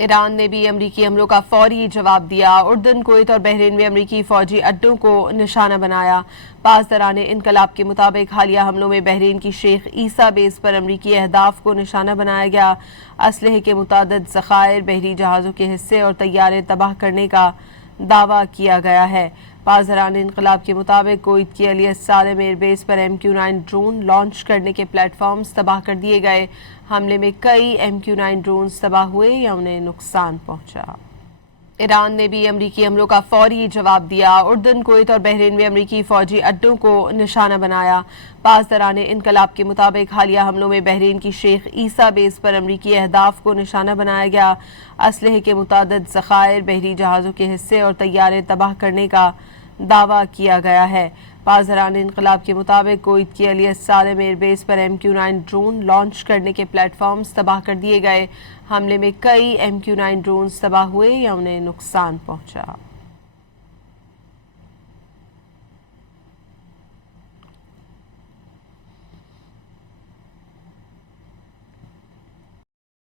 Iran ने भी अमरीकी हमलों का फौरी जवाब दिया। उर्दन, कुवैत और बहरीन में अमरीकी फौजी अड्डों को निशाना बनाया। पासदारान इनकलाब के मुताबिक हालिया हमलों में बहरीन की शेख ईसा बेस पर अमरीकी अहदाफ को निशाना बनाया गया। असलहे के मुतादिद ज़खायर, बहरी जहाज़ों के हिस्से और तैयारे तबाह करने का दावा किया गया है। पासदारान इनकलाब के मुताबिक कुवैत की अली सालेम एयरबेस पर MQ-9 ड्रोन लॉन्च करने के प्लेटफॉर्म्स तबाह कर दिए गए। हमले में कई MQ-9 ड्रोन्स तबाह हुए या उन्हें नुकसान पहुंचा। ईरान ने भी अमरीकी हमलों का फौरी जवाब दिया। उर्दन, कुवैत और बहरीन में अमरीकी फौजी अड्डों को निशाना बनाया। पासदारान इनकलाब के मुताबिक हालिया हमलों में बहरीन की शेख ईसा बेस पर अमरीकी अहदाफ को निशाना बनाया गया। असलहे के मुतादिद ज़खायर, बहरी जहाज़ों के हिस्से और तैयारे तबाह करने का दावा किया गया है। पासदारान इनकलाब के मुताबिक कुवैत की अली सालेम एयरबेस पर MQ-9 ड्रोन लॉन्च करने के प्लेटफॉर्म्स तबाह कर दिए गए। हमले में कई MQ-9 ड्रोन्स तबाह हुए या उन्हें नुकसान पहुंचा।